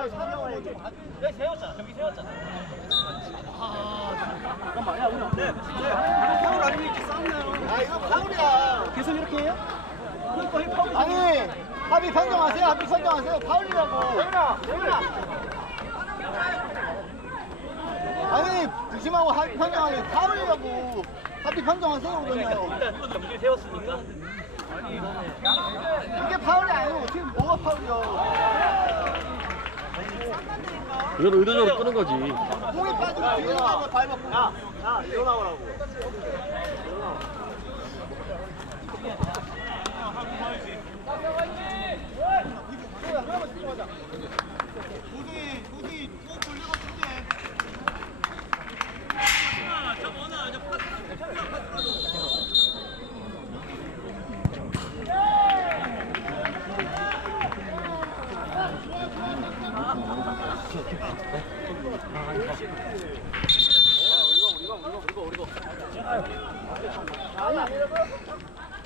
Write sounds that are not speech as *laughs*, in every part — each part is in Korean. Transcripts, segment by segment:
여기 세웠잖아. 저기 세웠잖아. 잠깐만, 야, 우리 네, 파울 아니면 이렇게 싸우나요? 아 이거 파울이야. 계속 이렇게 해요? 파울. 아니 합의 변경하세요. 합의 변경하세요. 파울이라고. 아니 무심하고 합의 변경하니 파울이라고. 합의 변경하세요 그러면. 일단 경기 세웠으니까. 이게 파울이 아니고 지금 뭐가 파울이야? 이건 의도적으로 끄는 거지. 공이 빠지고 뒤로 가면 밟았고. 야, 야, 이거 나오라고.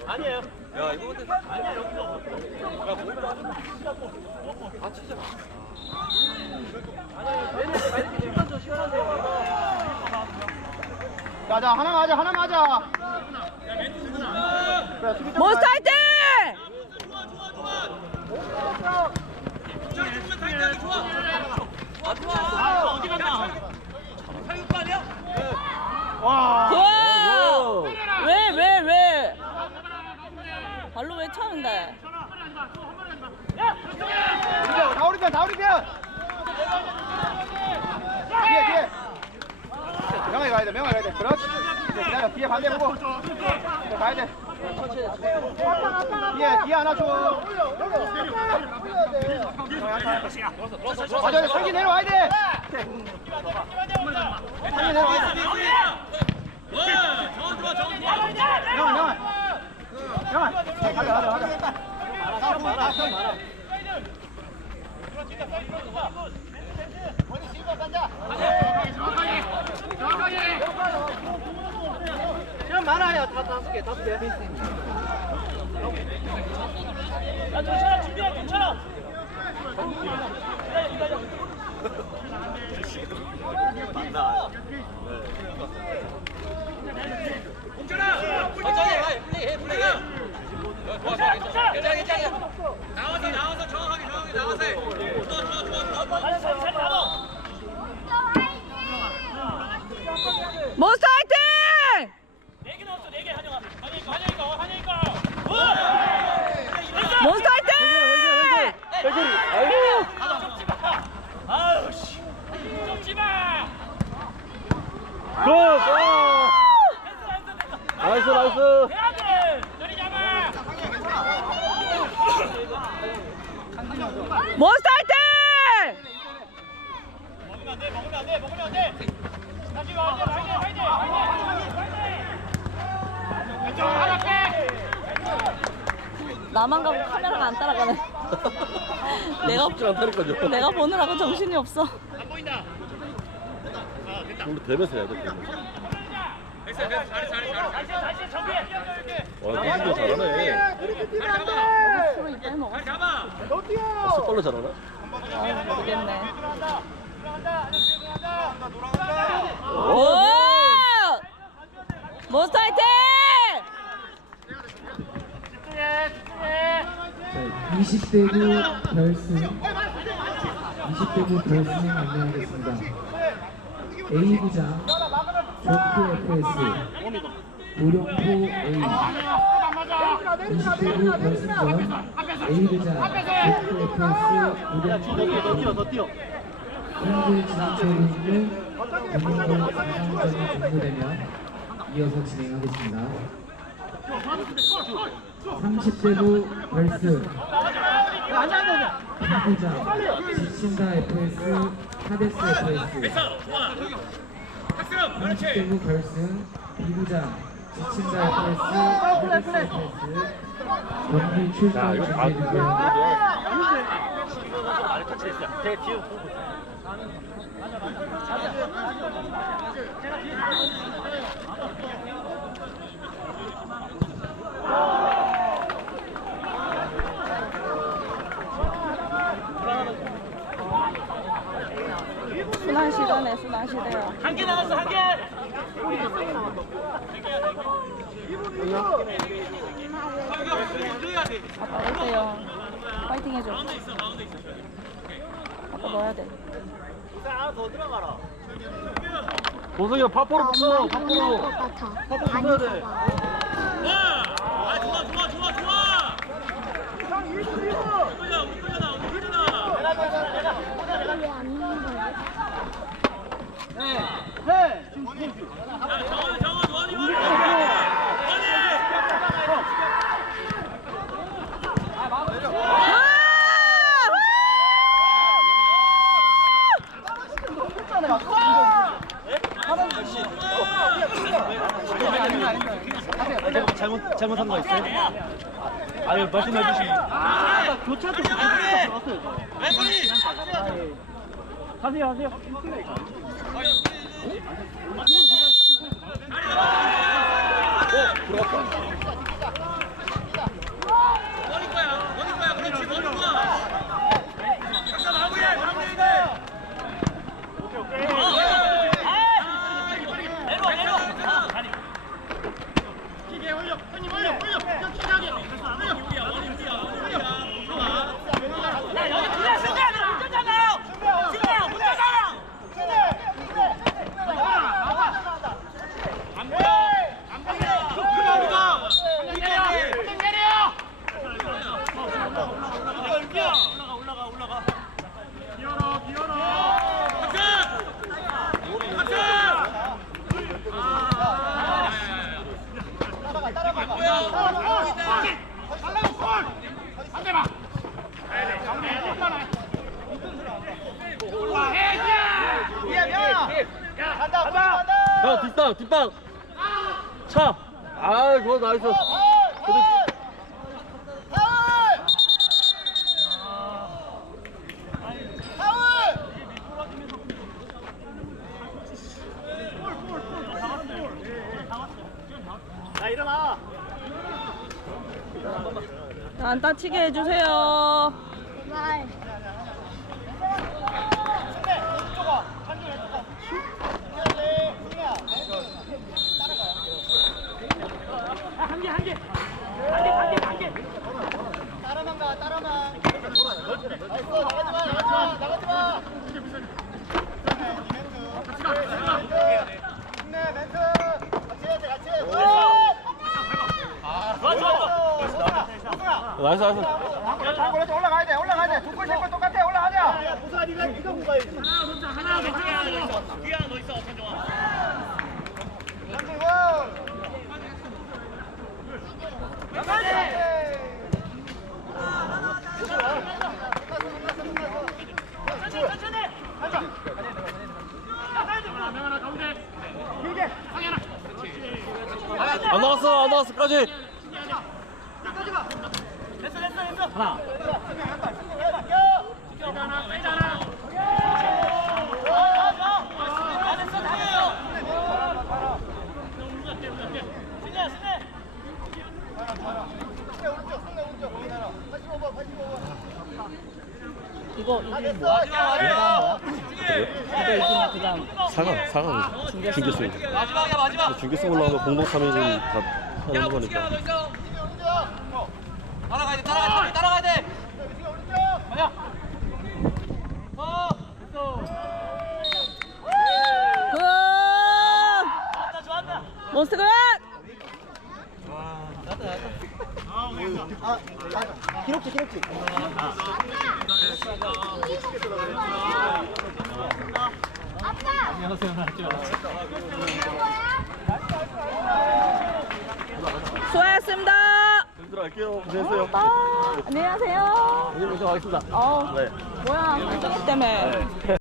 아니에요. 야, 이거 근데 아니야, 여기서. 야, 뭘 봐. 아, 진짜. 아니, 얘네 빨리 시간 좀 시원한데요. 자자 하나 맞아 하나 맞아. 그래 수비 좀 몬스터 화이팅! 아, 좋아. 어디 갔나? 사육도 아니야? 와. 와! 왜, 왜, 왜? 발로 왜 차는데? 다우리 편 다우리 편. 뒤에 뒤에. 명하게 가야 돼 명하게 가야 돼. 그렇지. 기다려 뒤에 반대 보고. 이제 가야 돼. 뒤에 뒤에 하나 줘. 맞아 설기 내려와야 돼. 설기 내려와야 돼. 명아 명아. 명아. 가자 가자 가자. 괜찮아. 나와서, 정확하게, 정확하게 나와서 해. 좋아, 좋아, 좋아, 좋아. 잘, 잘, 잘 나와. 몬스터 화이팅! 네개 넣었어, 네개 한영아. 한영이가, 한영이가, 한영이가. 몬스터 화이팅! 좁지 마. 아우 씨. 좁지 마. 굿! 아! 됐어, 됐어, 됐어. 나이스, 나이스. 해야 돼. 저리 잡아. 몬스터 화이팅! 먹으면 안 돼, 먹으면 안 돼, 먹으면 안 돼. 다시 가, 화이팅, 화이팅, 화이팅, 화이팅. 왼쪽 하나 빼. 나만 가고 카메라가 안 따라가네. *laughs* 내가 쉽지 않다니까요. 내가 보느라고 정신이 없어. 안 보인다. 우리 대면서 해야 돼. 대면서. 됐어, 됐어, 잘해, 잘해, 잘해. 다시, 다시 정비해. 와, 민식이 잘하네. 술을 이빨 먹어. 잘 잡아. 아, 쑥발로 잘하나? 아, 모르겠네. 오! 오! 몬스터 화이팅! 20대부 결승 20대부 결승 안내하겠습니다. A부장 조크 FS 도룡포 A 20대부 결승전 A부장 조크 FS 도룡포 A 현재 진행되고 있는 운동부 4강전이 종료되면 이어서 진행하겠습니다. 30대부 결승 B부장 지친다 FS 카데스 FS. 30대부 결승 B부장 지친다 FS 카데스 FS 경기 야, 출전 이거 다 준비해주세요 아래 터치했어. 대뒤 로 보고. 하시래요. 한 개 남았어 한 개. 아빠 오세요. 파이팅 해줘. 아빠 넣어야 돼. 보성이가 파포로 붙어 파포로. 파포 붙어야 돼아 좋아 좋아 좋아 좋아. 묶으려 묶으려나 묶으려나. 왜안 있는 거야? 야 정원 정원 원이 원이 원이. 잘못 잘못한 거 있어요? 아유 말씀해 주시면 아 교체할 때 들어왔어요 왼손이. 하세요 하세요. 원이 거야 원이 거야 그렇지 원이 거야. 각자 마무리해 마무리해 돼. 오케이 오케이. 내려 내려. 기계 올려 형님 올려 올려 기하게 원이 우리야 원이 우리야 원이 우리야. 야 여기 둘다 승리야 못 잖아 승리야 못 잖아. 안 보여 안 보여. 그거 그거. 내려 내려. 올라가 올라가 올라가 비어라 비어라 박수 박수 야 뒷방 뒷방 차 아 그거 나이스 안 다치게 해주세요. 제발. 나이스 나이스. 골 올라가야 돼 올라가야 돼. 두골 세골 똑같아. 올라가자. 뒤에 너 있어 선정아 안 나왔어 안 나왔어까지 이거 이게 뭐야? 이거 이기면 그다음. 사강 사강 중계수 마지막이야 마지막. 중계수 올라가면 공동 참여는 다 하는 야 복수야 너 있어 따라가야 돼 따라가야 돼 따라가야 돼 가자 어 굿! 좋았다 좋았다 몬스터 굿! 기록지 기록지 수고하셨습니다. 들어 갈게요. 고생했어요. 아, 안녕하세요. 안녕히 계세요 가겠습니다. 어, 네. 뭐야, 깜짝이 때문에.